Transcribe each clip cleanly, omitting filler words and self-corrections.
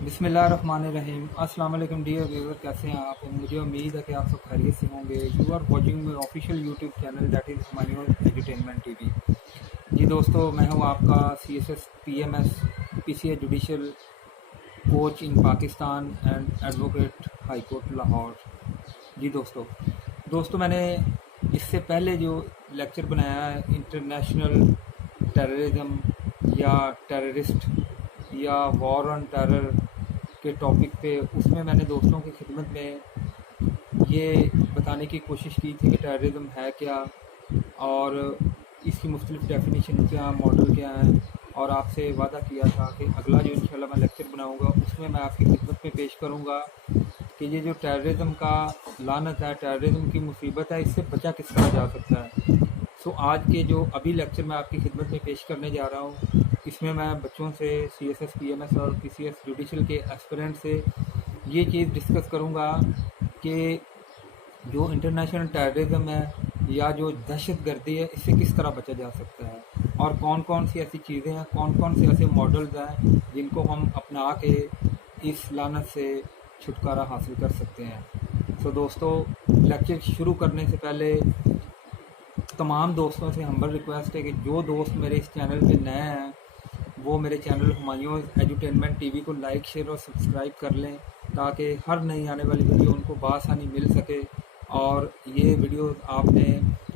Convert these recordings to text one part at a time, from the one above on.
बिस्मिल्लाहिर्रहमानिर्रहीम। अस्सलाम वालेकुम डियर व्यूअर, कैसे हैं आप? मुझे उम्मीद है कि आप सब खैरियत से होंगे। You are watching my official YouTube channel that is Humayun edutainment TV. जी दोस्तों, मैं हूं आपका CSS PMS PCA judicial coach in Pakistan and advocate high court Lahore. जी दोस्तों मैंने इससे पहले जो लेक्चर बनाया है इंटरनेशनल टेररिज्म या टेररिस्ट या वॉर ऑन टेरर के टॉपिक पे, उसमें मैंने दोस्तों की खिदमत में ये बताने की कोशिश की थी कि टेररिज्म है क्या और इसकी मुख्तलिफ डेफिनेशन क्या, मॉडल क्या है, और आपसे वादा किया था कि अगला जो इंशाल्लाह मैं लेक्चर बनाऊंगा उसमें मैं आपकी खिदमत में पेश करूंगा कि ये जो टेररिज्म का लानत है, टेररिज्म की मुसीबत है, इससे बचा किस तरह जा सकता है। सो आज के जो अभी लेक्चर मैं आपकी खिदमत में पेश करने जा रहा हूँ, इसमें मैं बच्चों से CSS PMS और PCS जुडिशल के एस्पिरेंट से ये चीज़ डिस्कस करूँगा कि जो इंटरनेशनल टेररिज्म है या जो दहशत गर्दी है, इससे किस तरह बचा जा सकता है और कौन कौन सी ऐसी चीज़ें हैं, कौन कौन से ऐसे मॉडल्स हैं जिनको हम अपना के इस लानत से छुटकारा हासिल कर सकते हैं। तो दोस्तों, लेक्चर शुरू करने से पहले तमाम दोस्तों से हम्बल रिक्वेस्ट है कि जो दोस्त मेरे इस चैनल पे नए हैं वो मेरे चैनल हुमायूं एजुटेनमेंट टीवी को लाइक, शेयर और सब्सक्राइब कर लें ताकि हर नई आने वाली वीडियो उनको बआसानी मिल सके। और ये वीडियो आपने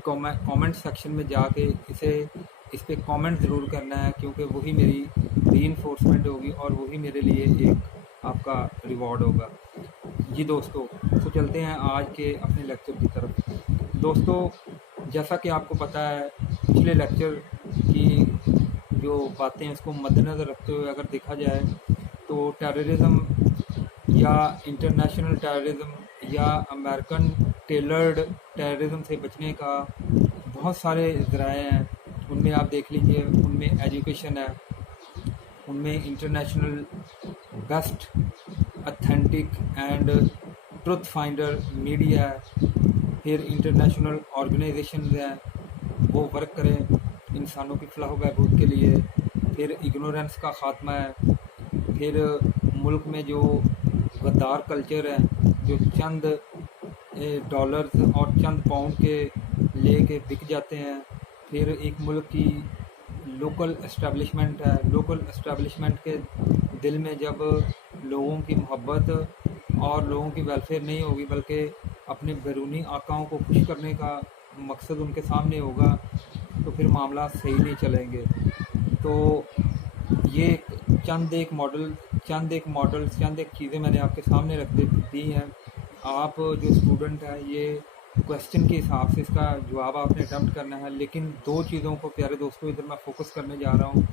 कमेंट सेक्शन में जाके इस पे कमेंट ज़रूर करना है, क्योंकि वही मेरी रीइंफोर्समेंट होगी और वही मेरे लिए एक आपका रिवॉर्ड होगा। जी दोस्तों, तो चलते हैं आज के अपने लेक्चर की तरफ। दोस्तों, जैसा कि आपको पता है, पिछले लेक्चर की जो बातें हैं उसको मद्देनज़र रखते हुए अगर देखा जाए तो टेररिज्म या इंटरनेशनल टेररिज्म या अमेरिकन टेलर्ड टेररिज्म से बचने का बहुत सारे ज़राए हैं। उनमें आप देख लीजिए, उनमें एजुकेशन है, उनमें international best authentic and truth finder media है, फिर इंटरनेशनल ऑर्गेनाइजेशन हैं वो वर्क करें इंसानों की फलाह बहबूद के लिए, फिर इग्नोरेंस का ख़ात्मा है, फिर मुल्क में जो गद्दार कल्चर है जो चंद डॉलर्स और चंद पाउंड के लेके बिक जाते हैं, फिर एक मुल्क की लोकल एस्टेब्लिशमेंट है, लोकल एस्टेब्लिशमेंट के दिल में जब लोगों की मोहब्बत और लोगों की वेलफेयर नहीं होगी बल्कि अपने बैरूनी आकाओं को खुश करने का मकसद उनके सामने होगा, तो फिर मामला सही नहीं चलेंगे। तो ये चंद एक चीज़ें मैंने आपके सामने रख दी हैं। आप जो स्टूडेंट हैं, ये क्वेश्चन के हिसाब से इसका जवाब आपने अटेम्प्ट करना है, लेकिन दो चीज़ों को प्यारे दोस्तों इधर मैं फोकस करने जा रहा हूँ।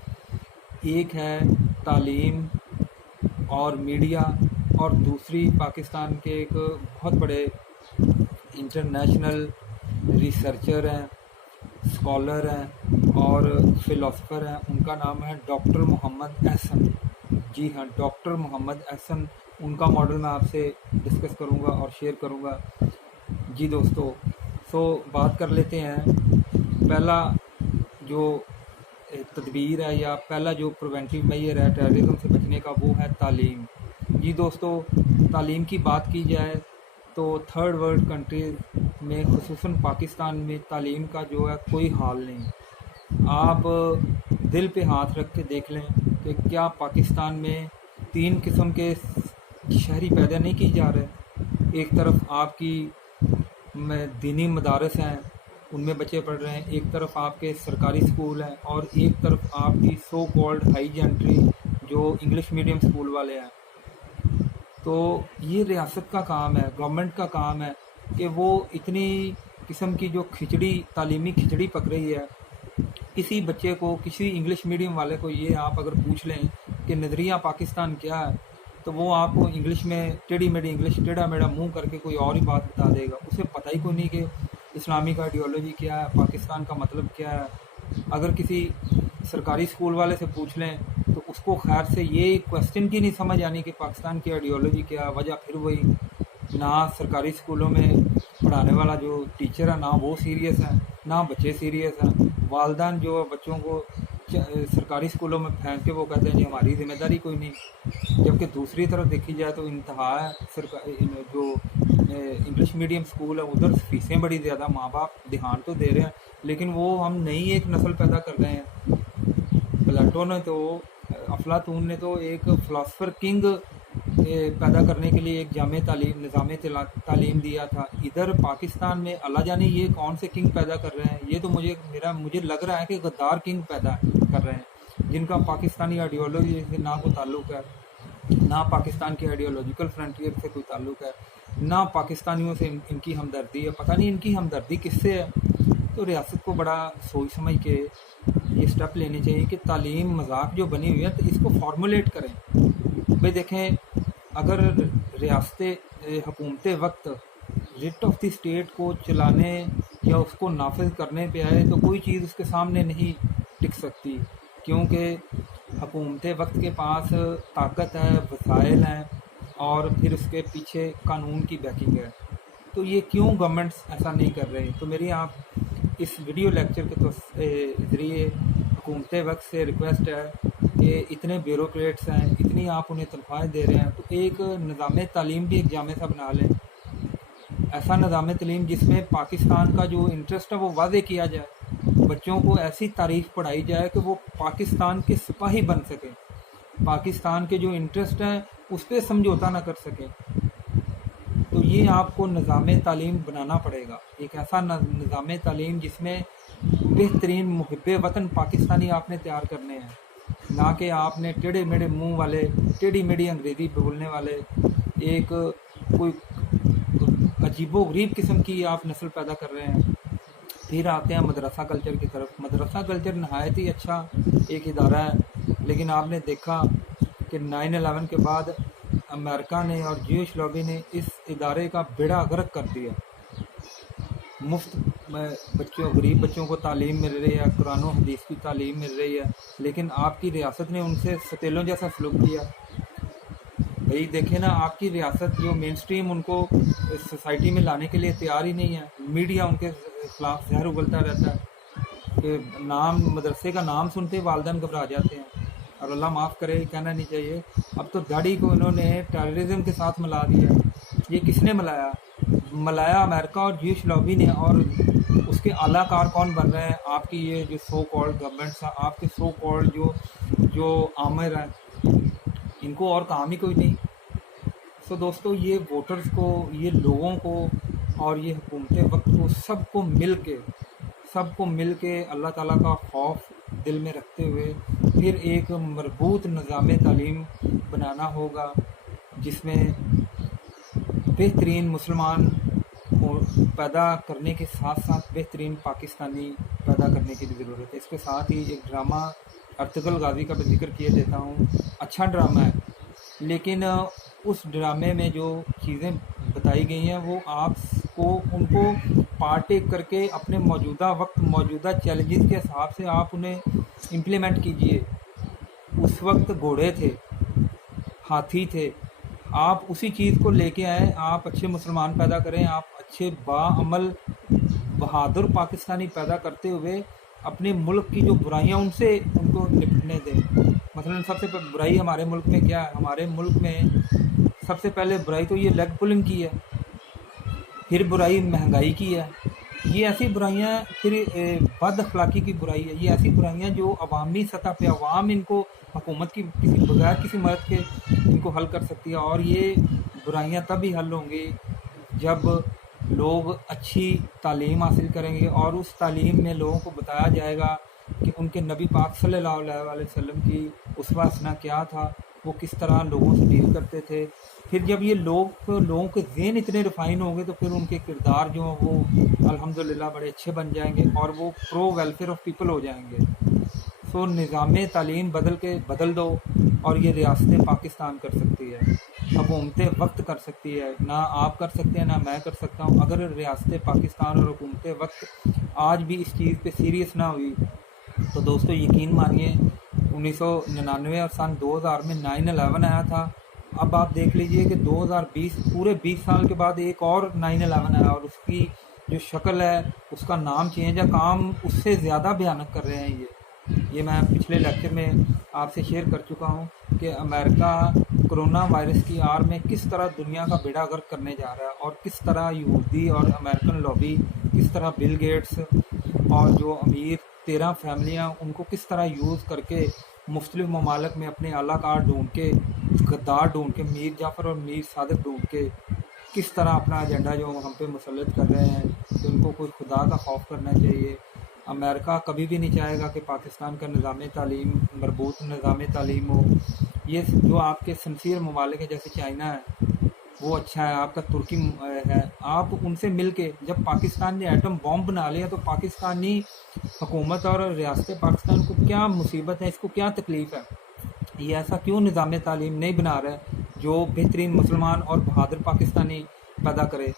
एक है तालीम और मीडिया, और दूसरी पाकिस्तान के एक बहुत बड़े इंटरनेशनल रिसर्चर हैं, स्कॉलर हैं और फ़िलासफ़र हैं। उनका नाम है डॉक्टर मोहम्मद एहसन। जी हाँ, डॉक्टर मोहम्मद एहसन, उनका मॉडल मैं आपसे डिस्कस करूंगा और शेयर करूंगा। जी दोस्तों, सो बात कर लेते हैं। पहला जो तदबीर है या पहला जो प्रिवेंटिव मेजर है टेररिज्म से बचने का, वो है तालीम। जी दोस्तों, तालीम की बात की जाए तो थर्ड वर्ल्ड कंट्रीज़ में खुसूसन पाकिस्तान में तालीम का जो है कोई हाल नहीं। आप दिल पे हाथ रख के देख लें कि क्या पाकिस्तान में 3 किस्म के शहरी पैदा नहीं किए जा रहे। एक तरफ आपकी दीनी मदारस हैं, उनमें बच्चे पढ़ रहे हैं, एक तरफ आपके सरकारी स्कूल हैं और एक तरफ आपकी सो कॉल्ड हाई जेंट्री जो इंग्लिश मीडियम स्कूल वाले हैं। तो ये रियासत का काम है, गवर्नमेंट का काम है कि वो इतनी किस्म की जो तालीमी खिचड़ी पक रही है, किसी बच्चे को, किसी इंग्लिश मीडियम वाले को ये आप अगर पूछ लें कि नज़रिया पाकिस्तान क्या है, तो वो आपको इंग्लिश में टेढ़ी मेढ़ी इंग्लिश, टेढ़ा मेढ़ा मुंह करके कोई और ही बात बता देगा। उसे पता ही कोई नहीं कि इस्लामिक आइडियोलॉजी क्या है, पाकिस्तान का मतलब क्या है। अगर किसी सरकारी स्कूल वाले से पूछ लें तो उसको खैर से ये क्वेश्चन की नहीं समझ आनी कि पाकिस्तान की आइडियोलॉजी क्या है। वजह फिर वही, ना सरकारी स्कूलों में पढ़ाने वाला जो टीचर है ना वो सीरियस है, ना बच्चे सीरियस हैं। वालदान जो बच्चों को सरकारी स्कूलों में फेंक के वो कहते हैं जी हमारी जिम्मेदारी कोई नहीं, जबकि दूसरी तरफ देखी जाए तो इंतहा जो इंग्लिश मीडियम स्कूल है उधर फीसें बड़ी ज़्यादा, माँ बाप ध्यान तो दे रहे हैं, लेकिन वो हम नई एक नस्ल पैदा कर रहे हैं। प्लेटो ने तो, अफलातून ने तो एक फ़िलासफ़र किंग पैदा करने के लिए एक जामे तालीम, निज़ाम तालीम दिया था। इधर पाकिस्तान में अल्लाह जाने ये कौन से किंग पैदा कर रहे हैं। ये तो मुझे लग रहा है कि गद्दार किंग पैदा कर रहे हैं, जिनका पाकिस्तानी आइडियोलॉजी से ना कोई ताल्लुक़ है, ना पाकिस्तान के आइडियोलॉजिकल फ्रंटियर से कोई ताल्लुक़ है, ना पाकिस्तानियों से इनकी हमदर्दी है। पता नहीं इनकी हमदर्दी किससे है। तो रियासत को बड़ा सोच समझ के ये स्टेप लेने चाहिए कि तालीम मजाक जो बनी हुई है तो इसको फार्मूलेट करें। भाई देखें, अगर रियासतें हुकूमत वक्त रिट ऑफ द स्टेट को चलाने या उसको नाफिज करने पे आए तो कोई चीज़ उसके सामने नहीं टिक सकती, क्योंकि हुकूमत वक्त के पास ताकत है, वसाइल हैं और फिर उसके पीछे कानून की बैकिंग है। तो ये क्यों गवर्नमेंट्स ऐसा नहीं कर रहे। तो मेरी आप इस वीडियो लेक्चर के ज़रिए हुकूमत वक्त से रिक्वेस्ट है कि इतने ब्यूरोक्रेट्स हैं, इतनी आप उन्हें तनख्वाहें दे रहे हैं, तो एक निज़ाम तालीम भी एक जामे सा बना लें। ऐसा निज़ाम तालीम जिसमें पाकिस्तान का जो इंटरेस्ट है वो वाज़े किया जाए, बच्चों को ऐसी तारीख़ पढ़ाई जाए कि वो पाकिस्तान के सिपाही बन सकें, पाकिस्तान के जो इंटरेस्ट हैं उस पर समझौता ना कर सकें। तो ये आपको निज़ाम तालीम बनाना पड़ेगा, एक ऐसा निज़ाम तालीम जिसमें बेहतरीन मुहिब्बे वतन पाकिस्तानी आपने तैयार करने हैं, ना कि आपने टेढ़े मेढ़े मुंह वाले, टेढ़ी मेढ़ी अंग्रेज़ी बोलने वाले एक कोई अजीबो गरीब किस्म की आप नस्ल पैदा कर रहे हैं। फिर आते हैं मदरसा कल्चर की तरफ। मदरसा कल्चर नहायत ही अच्छा एक इदारा है, लेकिन आपने देखा कि 9/11 के बाद अमेरिका ने और ज्यूश लॉबी ने इस इदारे का बेड़ा गर्क कर दिया। मुफ्त गरीब बच्चों को तालीम मिल रही है, कुरान और हदीस की तालीम मिल रही है, लेकिन आपकी रियासत ने उनसे सतेलों जैसा सलूक किया। भाई देखें ना, आपकी रियासत जो मेन स्ट्रीम उनको सोसाइटी में लाने के लिए तैयार ही नहीं है। मीडिया उनके खिलाफ जहर उगलता रहता है कि नाम, मदरसे का नाम सुनते वालिदैन घबरा जाते हैं, और अल्लाह माफ़ करे, कहना नहीं चाहिए। अब तो दाढ़ी को इन्होंने टेररिज्म के साथ मिला दिया। ये किसने मिलाया अमेरिका और ज्यूश लॉबी ने। और उसके आलाकार कौन बन रहे हैं? आपकी ये जो सो कॉल्ड गवर्नमेंट्स हैं, आपके सो कॉल्ड जो आमिर हैं, इनको और काम ही कोई नहीं। सो दोस्तों, ये वोटर्स को, ये लोगों को और ये हुकूमत वक्त को सबको मिल के अल्लाह ताला का खौफ दिल में रखते हुए फिर एक मजबूत निज़ाम तालीम बनाना होगा, जिसमें बेहतरीन मुसलमान को पैदा करने के साथ साथ बेहतरीन पाकिस्तानी पैदा करने की भी ज़रूरत है। इसके साथ ही एक ड्रामा अर्तुगरुल गाज़ी का भी जिक्र किए देता हूँ। अच्छा ड्रामा है, लेकिन उस ड्रामे में जो चीज़ें बताई गई हैं वो आपको उनको पार्टेक करके अपने मौजूदा वक्त, मौजूदा चैलेंजेस के हिसाब से आप उन्हें इम्प्लीमेंट कीजिए। उस वक्त घोड़े थे, हाथी थे, आप उसी चीज़ को लेके आए। आप अच्छे मुसलमान पैदा करें, आप अच्छे बाअमल बहादुर पाकिस्तानी पैदा करते हुए अपने मुल्क की जो बुराइयां उनसे उनको निपटने दें। मसलन सबसे बुराई हमारे मुल्क में क्या है? हमारे मुल्क में सबसे पहले बुराई तो ये लेग पुलिंग की है, फिर बुराई महंगाई की है। ये ऐसी बुराइयां, फिर बद अखलाकी की बुराई है। ये ऐसी बुराइयां जो अवामी सतह पे अवाम इनको हुकूमत की बगैर किसी मदद के इनको हल कर सकती है। और ये बुराइयां तभी हल होंगी जब लोग अच्छी तालीम हासिल करेंगे और उस तालीम में लोगों को बताया जाएगा कि उनके नबी पाक सल्लल्लाहु अलैहि वसल्लम की उसवा हसना क्या था, वो किस तरह लोगों से डील करते थे। फिर जब ये लोगों के ज़हन इतने रिफाइन होंगे तो फिर उनके किरदार जो हैं वो अल्हम्दुलिल्लाह बड़े अच्छे बन जाएंगे और वो प्रो वेलफेयर ऑफ पीपल हो जाएंगे। सो निज़ाम तालीम बदल दो और ये रियासत पाकिस्तान कर सकती है, हुकूमत वक्त कर सकती है। ना आप कर सकते हैं, ना मैं कर सकता हूँ। अगर रियासत पाकिस्तान और हुकूमत वक्त आज भी इस चीज़ पे सीरियस ना हुई तो दोस्तों यकीन मानिए 1999 और सन 2000 में 9/11 आया था। अब आप देख लीजिए कि 2020 पूरे 20 साल के बाद एक और 9/11 आया और उसकी जो शक्ल है, उसका नाम चेंज है, काम उससे ज़्यादा भयानक कर रहे हैं ये। یہ میں پچھلے لیکچر میں آپ سے شیئر کر چکا ہوں کہ امریکہ کرونا وائرس کی آڑ میں کس طرح دنیا کا بیڑا غرق کرنے جا رہا ہے، اور کس طرح یہودی اور امریکن لابی، کس طرح بل گیٹس اور جو امیر 13 فیملیاں، ان کو کس طرح یوز کر کے مختلف ممالک میں اپنے اعلیٰ کار ڈھونڈ کے، غدار ڈھونڈ کے، میر جعفر اور میر صادق ڈھونڈ کے کس طرح اپنا ایجنڈا جو ہم پہ مسلط کر رہے ہیں کہ ان کو کوئی خدا کا خوف کرنا چاہیے۔ امریکہ کبھی بھی نہیں چاہے گا کہ پاکستان کا نظام تعلیم مربوط نظام تعلیم ہو۔ یہ جو آپ کے سنسیر ممالک ہیں جیسے چائنا ہے وہ اچھا ہے، آپ کا ترکی ہے، آپ ان سے مل کے، جب پاکستان نے ایٹم بام بنا لیا تو پاکستانی حکومت اور ریاست پاکستان کو کیا مصیبت ہے، اس کو کیا تکلیف ہے، یہ ایسا کیوں نظام تعلیم نہیں بنا رہا ہے جو بہترین مسلمان اور بہادر پاکستانی پیدا کرے۔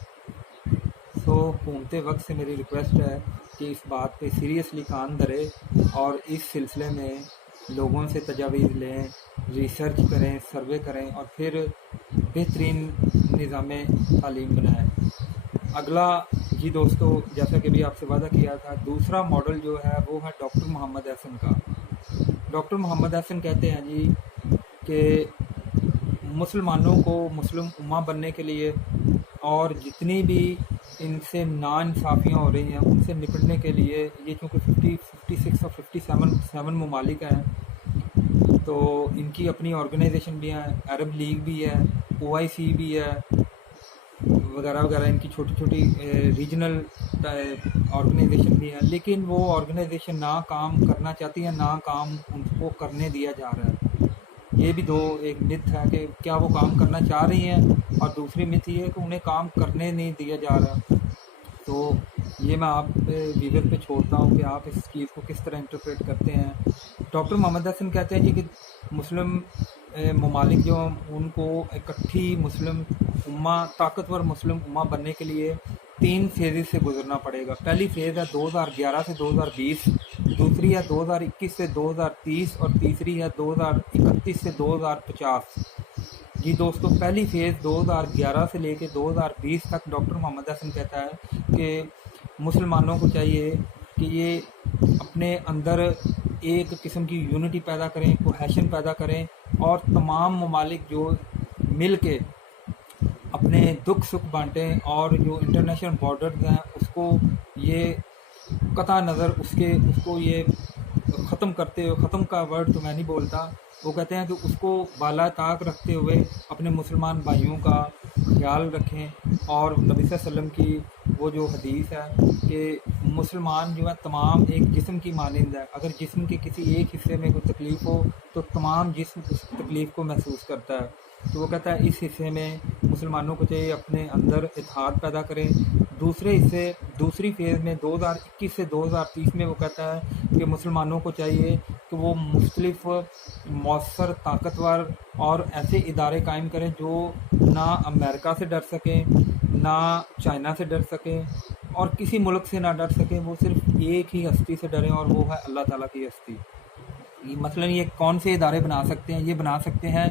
سو گھومتے وقت سے میری ریکویسٹ ہے کہ اس بات پہ سیریسلی کان دھرے اور اس سلسلے میں لوگوں سے تجاویز لیں، ریسرچ کریں، سروے کریں اور پھر بہترین نظام تعلیم بنائیں۔ اگلا جی دوستو، جیسا کہ بھی آپ سے وعدہ کیا تھا، دوسرا ماڈل جو ہے وہ ہے ڈاکٹر محمد احسن کا۔ ڈاکٹر محمد احسن کہتے ہیں جی کہ مسلمانوں کو مسلم امہ بننے کے لیے اور جتنی بھی ان سے ناانصافیاں ہو رہی ہیں ان سے نپٹنے کے لیے، یہ چونکہ 56 اور 57 ممالک ہیں تو ان کی اپنی آرگنائزیشن بھی ہیں، عرب لیگ بھی ہے، OIC بھی ہے وغیرہ وغیرہ، ان کی چھوٹی چھوٹی ریجنل آرگنائزیشن بھی ہیں، لیکن وہ آرگنائزیشن نہ کام کرنا چاہتی ہیں، نہ کام ان کو کرنے دیا جا رہا ہے۔ یہ بھی ایک متھ ہے کہ کیا وہ کام کرنا چاہ رہی ہیں، اور دوسری متھ یہ ہے کہ انہیں کام کرنے نہیں دیا جا رہا۔ تو یہ میں آپ ویور پہ چھوڑتا ہوں کہ آپ اس چیز کو کس طرح انٹرپریٹ کرتے ہیں۔ ڈاکٹر محمد حسن کہتے ہیں جی کہ مسلم ممالک جو ان کو اکٹھی مسلم امہ، طاقتور مسلم امہ بننے کے لیے 3 فیزز سے گزرنا پڑے گا۔ پہلی فیز ہے 2011 سے 2020، دوسری ہے 2021 سے 2030 اور تیسری ہے 2031 سے 2050۔ جی دوستو، پہلی فیز 2011 سے لے کے 2020 تک ڈاکٹر محمد حسن کہتا ہے کہ مسلمانوں کو چاہیے کہ یہ اپنے اندر ایک قسم کی یونٹی پیدا کریں، کوہیشن پیدا کریں، اور تمام ممالک جو مل کے اپنے دکھ سکھ بانٹیں، اور جو انٹرنیشنل بارڈرز ہیں اس کو یہ قطع نظر اس کو یہ ختم کرتے ہوئے، ختم کا ورڈ تو میں نہیں بولتا، وہ کہتے ہیں کہ اس کو بالا طاق رکھتے ہوئے اپنے مسلمان بھائیوں کا خیال رکھیں۔ اور نبی صلی اللہ علیہ وسلم کی وہ جو حدیث ہے کہ مسلمان جو ہے تمام ایک جسم کی مانند ہے، اگر جسم کے کسی ایک حصے میں کوئی تکلیف ہو تو تمام جسم اس تکلیف کو محسوس کرتا ہے۔ تو وہ کہتا ہے اس حصے میں مسلمانوں کو چاہیے اپنے اندر اتحاد پیدا کریں۔ دوسری فیز میں 2021 سے 2030 میں وہ کہتا ہے کہ مسلمانوں کو چاہیے کہ وہ مختلف مؤثر، طاقتور اور ایسے ادارے قائم کریں جو نہ امریکہ سے ڈر سکیں، نہ چائنا سے ڈر سکیں، اور کسی ملک سے نہ ڈر سکیں، وہ صرف ایک ہی ہستی سے ڈریں اور وہ ہے اللہ تعالیٰ کی ہستی۔ مثلا یہ کون سے ادارے بنا سکتے ہیں؟ یہ بنا سکتے ہیں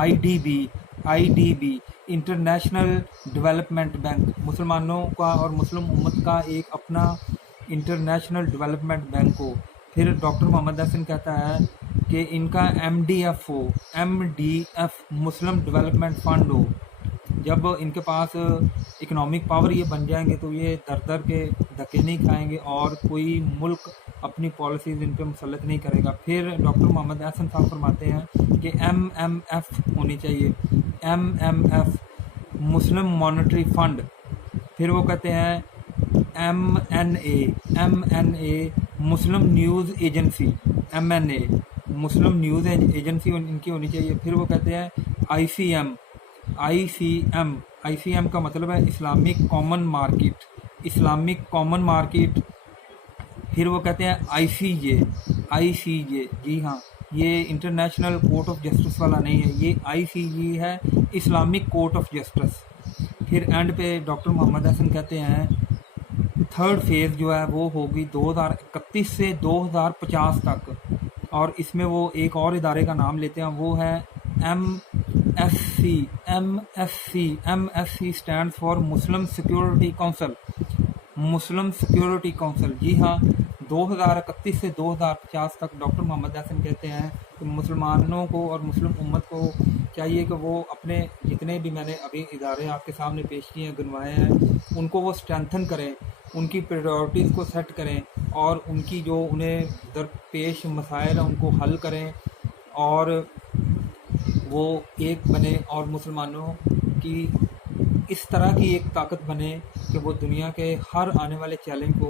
IDB انٹرنیشنل ڈیولپمنٹ بینک، مسلمانوں کا اور مسلم امت کا ایک اپنا انٹرنیشنل ڈیولپمنٹ بینک ہو۔ پھر ڈاکٹر محمد حسن کہتا ہے کہ ان کا MDF ہو، MDF مسلم ڈیولپمنٹ فنڈ ہو۔ جب ان کے پاس اکنامک پاور یہ بن جائیں گے تو یہ در کے دھکے نہیں کھائیں گے اور کوئی ملک اپنی پالیسیز ان پہ مسلط نہیں کرے گا۔ پھر ڈاکٹر محمد احسن صاحب فرماتے ہیں کہ MMF ہونی چاہیے، MMF مسلم مانیٹری فنڈ۔ پھر وہ کہتے ہیں MNA مسلم نیوز ایجنسی، MNA مسلم نیوز ایجنسی ان کی ہونی چاہیے۔ پھر وہ کہتے ہیں ICM کا مطلب ہے اسلامک کامن مارکیٹ۔ پھر وہ کہتے ہیں ICJ، جی ہاں، یہ انٹرنیشنل کورٹ آف جسٹس والا نہیں ہے، یہ ICJ ہے، اسلامک کورٹ آف جسٹس۔ پھر اینڈ پہ ڈاکٹر محمد حسن کہتے ہیں تھرڈ فیز جو ہے وہ ہوگی 2031 سے 2050 تک، اور اس میں وہ ایک اور ادارے کا نام لیتے ہیں، وہ ہے MSC stand for Muslim security council. جی ہاں، 2031 से 2050 तक डॉक्टर मोहम्मद हसन कहते हैं कि मुसलमानों को और मुस्लिम उम्मत को चाहिए कि वो अपने जितने भी मैंने अभी इदारे आपके सामने पेश किए हैं, गिनवाए हैं, उनको वो स्ट्रेंथन करें, उनकी प्रायोरिटीज़ को सेट करें और उनकी जो उन्हें दरपेश मसाइल हैं उनको हल करें और वो एक बने और मुसलमानों की इस तरह की एक ताकत बने कि वो दुनिया के हर आने वाले चैलेंज को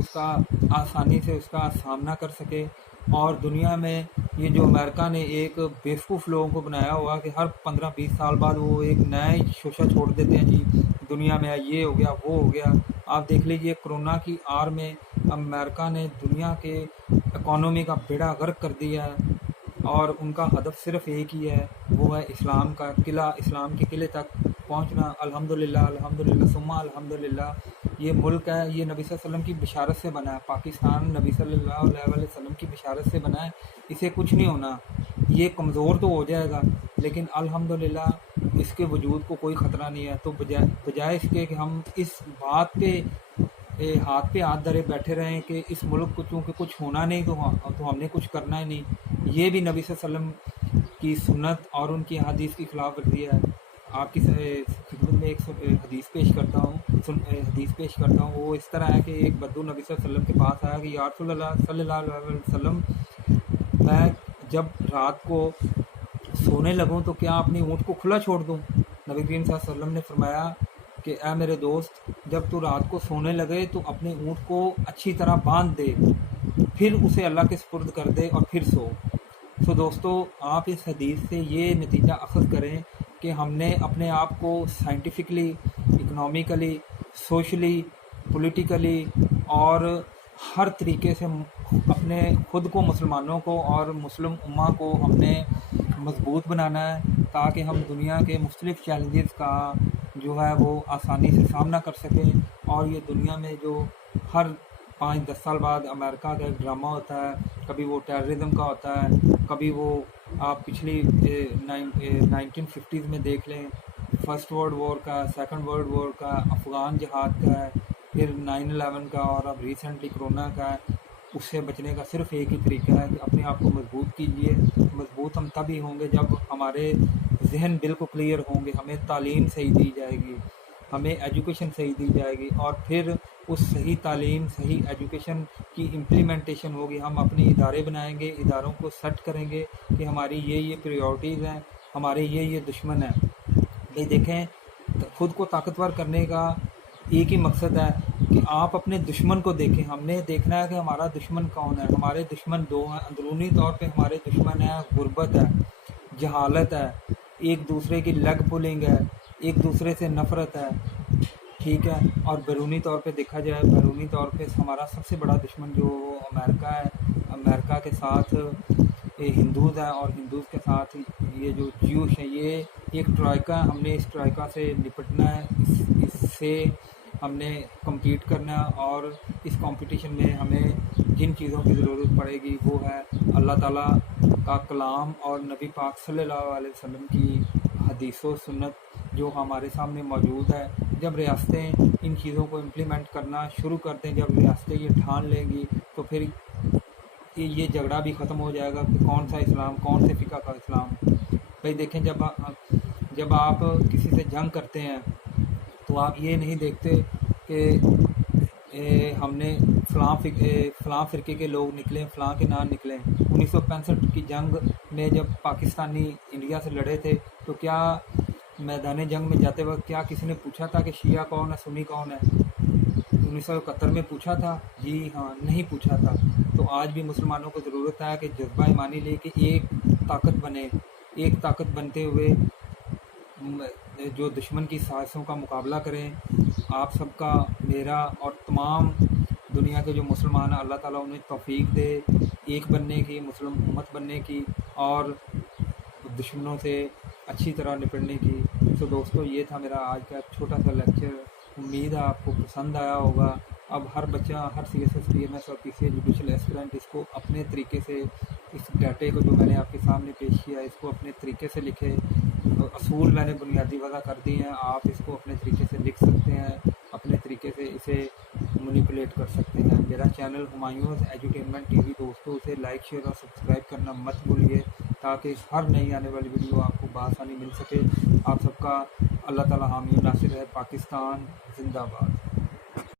उसका आसानी से उसका सामना कर सके। और दुनिया में ये जो अमेरिका ने एक बेवकूफ़ लोगों को बनाया हुआ कि हर 15-20 साल बाद वो एक नया ही शोशा छोड़ देते हैं, जी दुनिया में ये हो गया वो हो गया। आप देख लीजिए कोरोना की आड़ में अमेरिका ने दुनिया के इकॉनमी का बेड़ा गर्क कर दिया है और उनका हदफ सिर्फ एक ही है, वो है इस्लाम का किला, इस्लाम के किले तक पहुंचना। अल्हम्दुलिल्लाह अल्हम्दुलिल्लाह सुम्मा अल्हम्दुलिल्लाह। ये मुल्क है, ये नबी सल्लल्लाहु अलैहि वसल्लम की बिशारत से बना है, पाकिस्तान नबी सल्लल्लाहु अलैहि वसल्लम की बिशारत से बना है, इसे कुछ नहीं होना। ये कमज़ोर तो हो जाएगा लेकिन अल्हम्दुलिल्लाह इसके वजूद को कोई ख़तरा नहीं है। तो बजाय इसके कि हम इस बात पे हाथ पे हाथ धरे बैठे रहें कि इस मुल्क को चूँकि कुछ होना नहीं तो हमने कुछ करना ही नहीं, ये भी नबी सल्लल्लाहु अलैहि वसल्लम की सुन्नत और उनकी हदीस की खिलाफ वर्जी है। आपकी खिदमत में एक हदीस पेश करता हूँ। वो इस तरह है कि एक बद्दू नबी सल्लल्लाहु अलैहि वसल्लम के पास आया कि या रसूलल्लाह सल्लल्लाहु अलैहि वसल्लम, मैं जब रात को सोने लगूं तो क्या अपनी ऊँट को खुला छोड़ दूं? नबी करीम सल्लल्लाहु अलैहि वसल्लम ने फरमाया कि ऐ मेरे दोस्त, जब तू रात को सोने लगे तो अपने ऊँट को अच्छी तरह बांध दे, फिर उसे अल्लाह के सुपुर्द कर दे और फिर सो। तो दोस्तों, आप इस हदीस से ये नतीजा अखज़ करें कि हमने अपने आप को साइंटिफिकली, इकनॉमिकली, सोशली, पॉलिटिकली और हर तरीके से अपने ख़ुद को, मुसलमानों को और मुस्लिम उम्मा को हमने मजबूत बनाना है ताकि हम दुनिया के मुख्तलिफ़ चैलेंजेस का जो है वो आसानी से सामना कर सकें। और ये दुनिया में जो हर 5-10 साल बाद अमेरिका का एक ड्रामा होता है, कभी वो टेररिज्म का होता है, कभी वो आप पिछली 1950s में देख लें, फर्स्ट वर्ल्ड वॉर का, सेकंड वर्ल्ड वॉर का, अफ़गान जहाद का है, फिर 9/11 का और अब रिसेंटली कोरोना का है। उससे बचने का सिर्फ एक ही तरीका है कि अपने आप को मजबूत कीजिए। मजबूत हम तभी होंगे जब हमारे जहन बिल्कुल क्लियर होंगे, हमें तालीम सही दी जाएगी, हमें एजुकेशन सही दी जाएगी और फिर उस सही तालीम, सही एजुकेशन की इम्प्लीमेंटेशन होगी। हम अपने इदारे बनाएंगे, इदारों को सेट करेंगे कि हमारी ये प्रायोरिटीज़ हैं, हमारे ये दुश्मन हैं। भाई देखें, ख़ुद को ताकतवर करने का एक ही मकसद है कि आप अपने दुश्मन को देखें। हमने देखना है कि हमारा दुश्मन कौन है। हमारे दुश्मन दो हैं। अंदरूनी तौर पे हमारे दुश्मन है गुर्बत है, जहालत है, एक दूसरे की लेग पुलिंग है, एक दूसरे से नफ़रत है, ठीक है। और बैरूनी तौर पे देखा जाए, बैरूनी तौर पे हमारा सबसे बड़ा दुश्मन जो अमेरिका है, अमेरिका के साथ हिंदूज़ हैं और हिंदूज़ के साथ ये जो ज्यूश है, ये एक ट्राइका। हमने इस ट्राइका से निपटना है, इससे हमने कम्पीट करना है और इस कंपटीशन में हमें जिन चीज़ों की ज़रूरत पड़ेगी वो है अल्लाह ताला का कलाम और नबी पाक सल्लल्लाहु अलैहि वसल्लम की हदीस व सुन्नत जो हमारे सामने मौजूद है। जब रियासतें इन चीज़ों को इम्प्लीमेंट करना शुरू करते हैं, जब रियासतें ये ठान लेंगी तो फिर ये झगड़ा भी ख़त्म हो जाएगा कि कौन सा इस्लाम, कौन से फ़िक़ा का इस्लाम। भाई देखें, जब आप किसी से जंग करते हैं तो आप ये नहीं देखते कि हमने फ़लाँ फ़िरके के लोग निकले, फ़लाँ के नाम निकले। 1965 की जंग में जब पाकिस्तानी इंडिया से लड़े थे तो क्या मैदान जंग में जाते वक्त क्या किसी ने पूछा था कि शिया कौन है, सुन्नी कौन है? 1971 में पूछा था? जी हाँ, नहीं पूछा था। तो आज भी मुसलमानों को ज़रूरत है कि जज्बा ईमानी ले कि एक ताकत बने, एक ताकत बनते हुए जो दुश्मन की साजिशों का मुकाबला करें। आप सबका, मेरा और तमाम दुनिया के जो मुसलमान हैं, अल्लाह ताला उन्हें तौफीक दे एक बनने की, मुस्लिम उम्मत बनने की और दुश्मनों से अच्छी तरह निपटने की। तो दोस्तों, ये था मेरा आज का छोटा सा लेक्चर। उम्मीद है आपको पसंद आया होगा। अब हर बच्चा, हर CSS, PMS और PCA जुडिशल एस्पिरेंट इसको अपने तरीके से, इस डाटे को जो मैंने आपके सामने पेश किया, इसको अपने तरीके से लिखे। असूल मैंने बुनियादी वज़ा कर दी हैं, आप इसको अपने तरीके से लिख सकते हैं, अपने तरीके से इसे مینیپولیٹ کر سکتے ہیں. میرا چینل ہمایونز ایجوٹینمنٹ ٹی وی دوستوں اسے لائک شیئر اور سبسکرائب کرنا مت بھولیے تاکہ ہر نئی آنے والی ویڈیو آپ کو بآسانی مل سکے. آپ سب کا اللہ تعالی حامی و ناصر ہے. پاکستان زندہ باد.